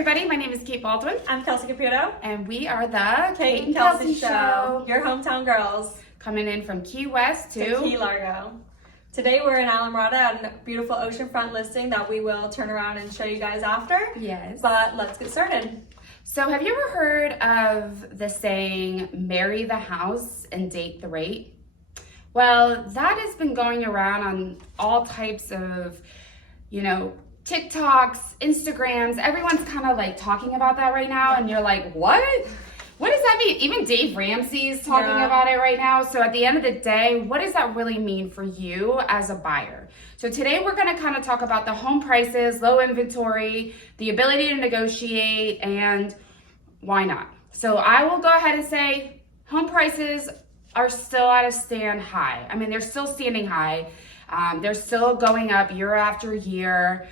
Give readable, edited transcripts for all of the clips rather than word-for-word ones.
everybody, my name is Kate Baldwin. I'm Kelsey Caputo. And we are the Kate and Kelsey Show, your hometown girls. Coming in from Key West to Key Largo. Today we're in Alamorada at a beautiful oceanfront listing that we will turn around and show you guys after. Yes. But let's get started. So have you ever heard of the saying, marry the house and date the rate? Well, that has been going around on all types of, TikToks, Instagrams. Everyone's kind of like talking about that right now. And you're like, what? What does that mean? Even Dave Ramsey's talking about it right now. So at the end of the day, what does that really mean for you as a buyer? So today we're going to kind of talk about the home prices, low inventory, the ability to negotiate, and why not? So I will go ahead and say home prices are still at a stand high. I mean, they're still standing high. They're still going up year after year.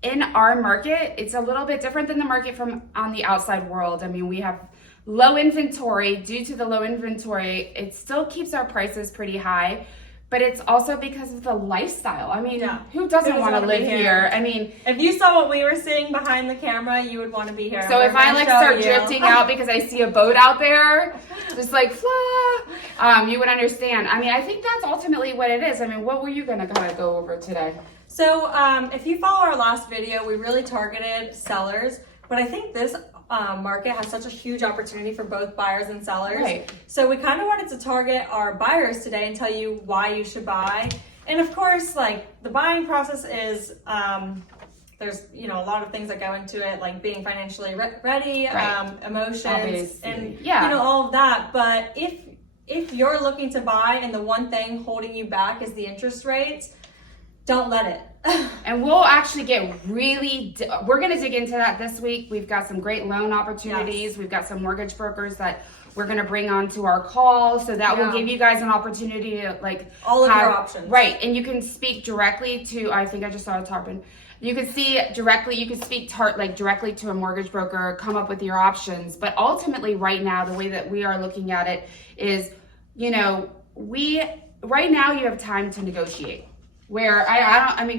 In our market, it's a little bit different than the market from on the outside world. I mean, we have low inventory. Due to the low inventory, it still keeps our prices pretty high, but it's also because of the lifestyle. I mean, who doesn't want to live here? I mean, if you saw what we were seeing behind the camera, you would want to be here. So if I start drifting out because I see a boat out there, just like fly, you would understand. I mean, I think that's ultimately what it is. I mean, what were you gonna kind of go over today? So if you follow our last video, we really targeted sellers, but I think this market has such a huge opportunity for both buyers and sellers. Right. So we kind of wanted to target our buyers today and tell you why you should buy. And of course, like the buying process is, there's a lot of things that go into it, like being financially ready, emotions, obviously. And all of that. But if you're looking to buy and the one thing holding you back is the interest rates, don't let it. And we'll actually we're going to dig into that this week. We've got some great loan opportunities. Yes. We've got some mortgage brokers that we're going to bring onto our call. So that will give you guys an opportunity to all of your options. Right. And you can speak directly to, I think I just saw a tarpon. You can speak directly to a mortgage broker, come up with your options. But ultimately right now, the way that we are looking at it is, right now you have time to negotiate. Where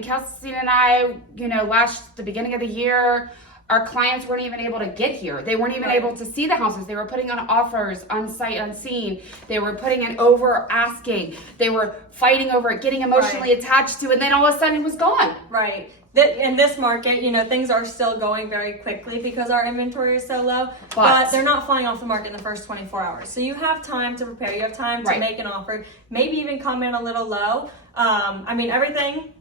Kelsey and I, the beginning of the year, our clients weren't even able to get here. They weren't even able to see the houses. They were putting on offers on sight unseen. They were putting in over asking. They were fighting over it, getting emotionally attached to it, and then all of a sudden it was gone. Right. In this market, things are still going very quickly because our inventory is so low, but they're not flying off the market in the first 24 hours. So you have time to prepare. You have time to make an offer, maybe even come in a little low. Everything,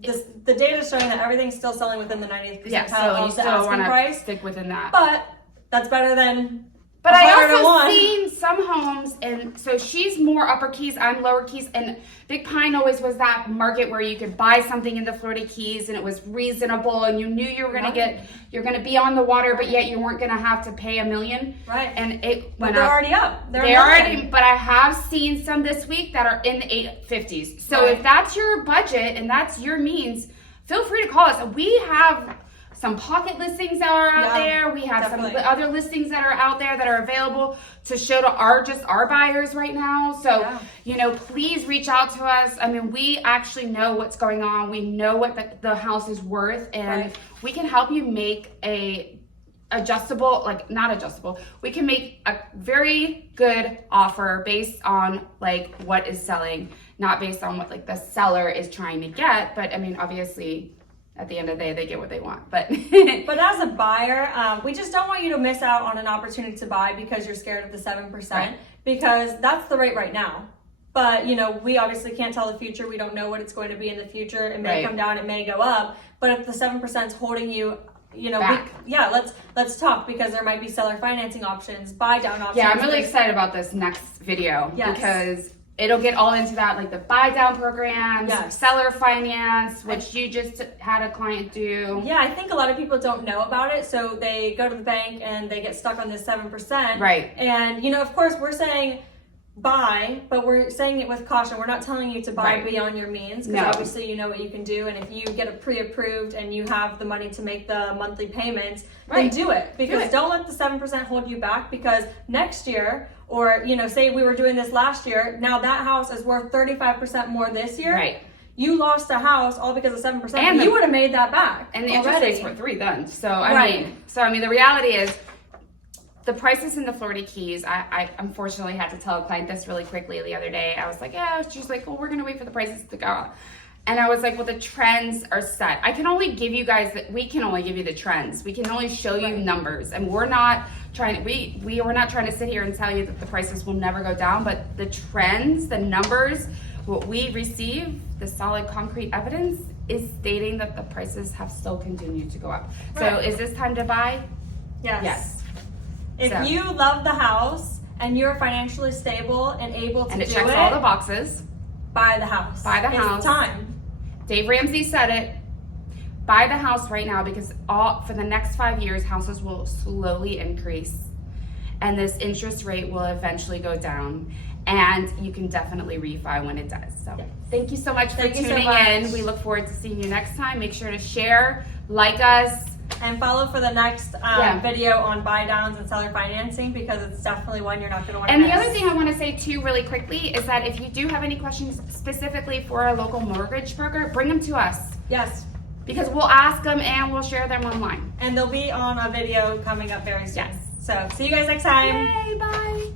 the data is showing that everything's still selling within the 90th percentile of the asking price. Stick within that. But that's better than. But I also seen some homes, and so she's more upper Keys, I'm lower Keys, and Big Pine always was that market where you could buy something in the Florida Keys and it was reasonable and you knew you were going to you're going to be on the water, but yet you weren't going to have to pay $1 million. Right. And it went they're up. Already up. They're already, but I have seen some this week that are in the 850s. So if that's your budget and that's your means, feel free to call us. We have some pocket listings that are out there. We have some other listings that are out there that are available to show to our buyers right now. So, please reach out to us. I mean, we actually know what's going on. We know what the house is worth, and we can help you make we can make a very good offer based on what is selling, not based on what the seller is trying to get. But obviously, at the end of the day, they get what they want. But as a buyer, we just don't want you to miss out on an opportunity to buy because you're scared of the 7%, because that's the rate right now. But, we obviously can't tell the future. We don't know what it's going to be in the future. It may come down, it may go up. But if the 7% is holding you, let's talk, because there might be seller financing options, buy down options. Yeah, I'm really excited about this next video because it'll get all into that, the buy down programs, seller finance, which you just had a client do. Yeah, I think a lot of people don't know about it. So they go to the bank and they get stuck on this 7%. Right. And, of course, we're saying buy, but we're saying it with caution. We're not telling you to buy beyond your means, because obviously you know what you can do. And if you get it pre-approved and you have the money to make the monthly payments, then do it. Because don't let the 7% hold you back, because next year, or say we were doing this last year, now that house is worth 35% more this year. Right. you lost a house all because of 7%. And you would have made that back. And the interest already. rates were 3 then. So I mean, the reality is, the prices in the Florida Keys, I unfortunately had to tell a client this really quickly the other day. I was like, yeah, she's like, well, we're going to wait for the prices to go up. And I was like, well, the trends are set. I can only give you guys, we can only give you the trends. We can only show you numbers. And we're not trying, we're not trying to sit here and tell you that the prices will never go down, but the trends, the numbers, what we receive, the solid concrete evidence is stating that the prices have still continued to go up. So is this time to buy? Yes. If you love the house and you're financially stable and able to do it, and it checks all the boxes, buy the house. Buy the house. It's time. Dave Ramsey said it. Buy the house right now, because for the next 5 years, houses will slowly increase, and this interest rate will eventually go down, and you can definitely refi when it does. So thank you so much for tuning in. We look forward to seeing you next time. Make sure to share, like us, and follow for the next video on buy downs and seller financing, because it's definitely one you're not going to want to miss. And the other thing I want to say too really quickly is that if you do have any questions specifically for our local mortgage broker, bring them to us. Yes. Because we'll ask them and we'll share them online. And they'll be on a video coming up very soon. Yes. So see you guys next time. Yay, bye.